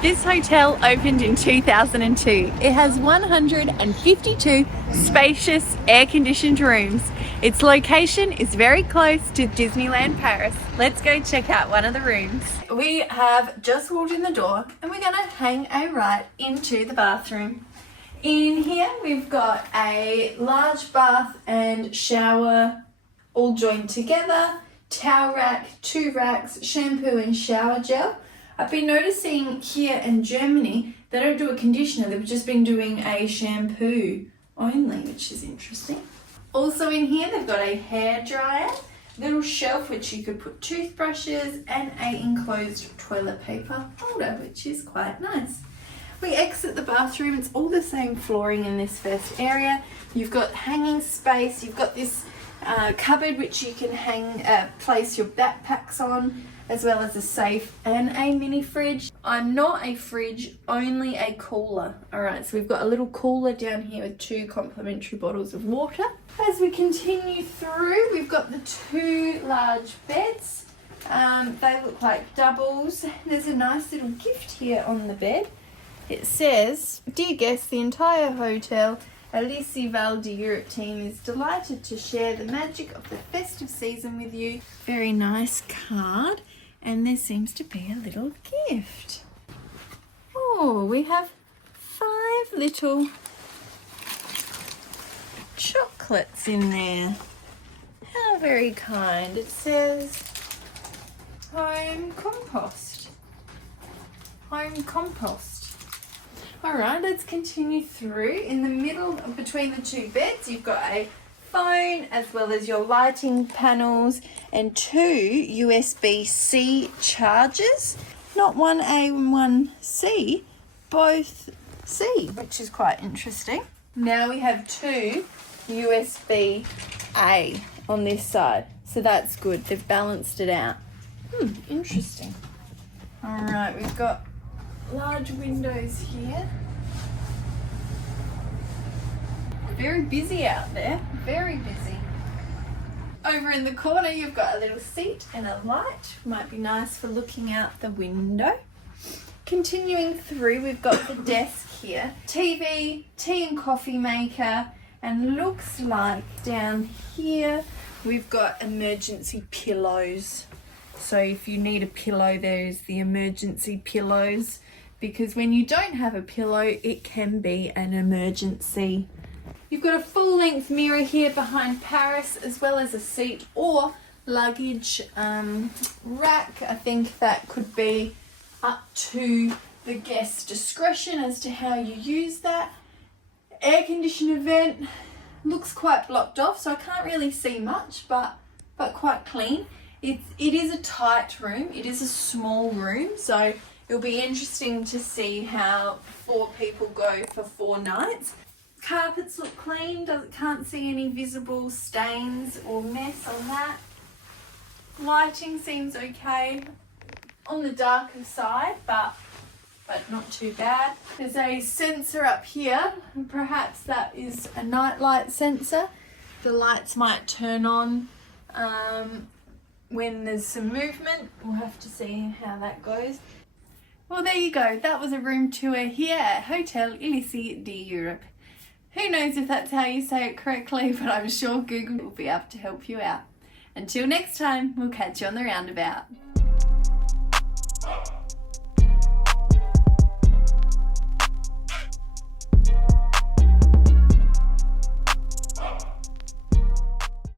This hotel opened in 2002. It has 152 spacious air-conditioned rooms. Its location is very close to Disneyland Paris. Let's go check out one of the rooms. We have just walked in the door and we're gonna hang a right into the bathroom. In here we've got a large bath and shower all joined together, towel rack, 2 racks, shampoo and shower gel. I've been noticing here in Germany, they don't do a conditioner, they've just been doing a shampoo only, which is interesting. Also in here, they've got a hair dryer, little shelf which you could put toothbrushes, and a enclosed toilet paper holder, which is quite nice. We exit the bathroom, it's all the same flooring in this first area. You've got hanging space, you've got this cupboard which you can place your backpacks on, as well as a safe and a mini fridge. I'm not a fridge, only a cooler. Alright, so we've got a little cooler down here with 2 complimentary bottles of water. As we continue through, we've got the 2 large beds. They look like doubles. There's a nice little gift here on the bed. It says, "Dear guests, the entire hotel ElyseeVald'Europe team is delighted to share the magic of the festive season with you." Very nice card. And there seems to be a little gift. Oh, we have 5 little chocolates in there. How very kind. It says home compost. Home compost. Alright, let's continue through. In the middle, between the 2 beds, you've got a phone as well as your lighting panels and 2 USB-C chargers. Not one A and one C, both C, which is quite interesting. Now we have 2 USB-A on this side, so that's good. They've balanced it out. Interesting. Alright, we've got large windows here. Very busy out there, very busy. Over in the corner you've got a little seat and a light. Might be nice for looking out the window. Continuing through, we've got the desk here. TV, tea and coffee maker, and looks like down here we've got emergency pillows. So if you need a pillow, there's the emergency pillows, because when you don't have a pillow, it can be an emergency. You've got a full-length mirror here behind Paris, as well as a seat or luggage rack. I think that could be up to the guest's discretion as to how you use that. Air conditioner vent looks quite blocked off, so I can't really see much, but quite clean. It is a tight room. It is a small room, so it'll be interesting to see how 4 people go for 4 nights. Carpets look clean, can't see any visible stains or mess on that. Lighting seems okay, on the darker side, but not too bad. There's a sensor up here, and perhaps that is a night light sensor. The lights might turn on when there's some movement. We'll have to see how that goes. Well, there you go. That was a room tour here at Hotel ElyseeVald'Europe. Who knows if that's how you say it correctly, but I'm sure Google will be able to help you out. Until next time, we'll catch you on the roundabout.